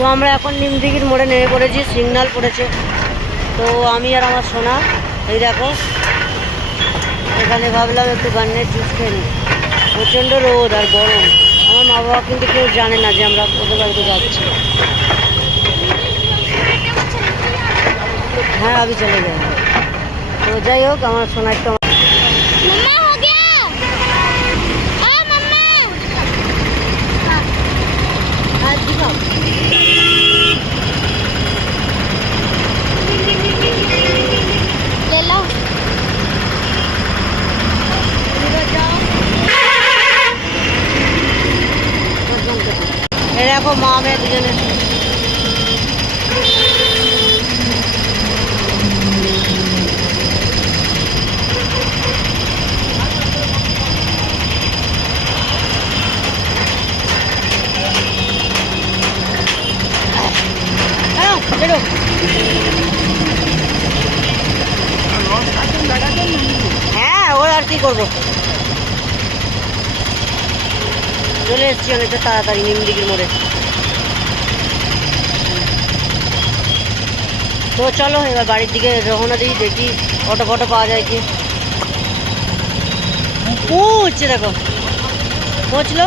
তো আমরা এখন নিমদিঘির মোড়ে নেমে পড়েছি, সিগন্যাল পড়েছে। তো আমি আর আমার সোনা এই দেখো এখানে ভাবলাম একটু গান্নের জুস খেয়ে নিই। প্রচণ্ড রোদ আর গরম। আমার মা বাবা কিন্তু কেউ জানে না যে আমরা ওদের বাড়িতে যাচ্ছি। হ্যাঁ আমি চলে যাবো। তো যাই হোক আমার সোনা একটু দেখো মা মেয়ে দুজনে হ্যাঁ ও আর কি করবো, চলে এসছি অনেকটা তাড়াতাড়ি নিমদিঘির মোড়ে। তো চলো এবার বাড়ির দিকে রওনা দিই, দেখি অটো ফটো পাওয়া যায় কি। পৌঁছে দেখো পৌঁছলো।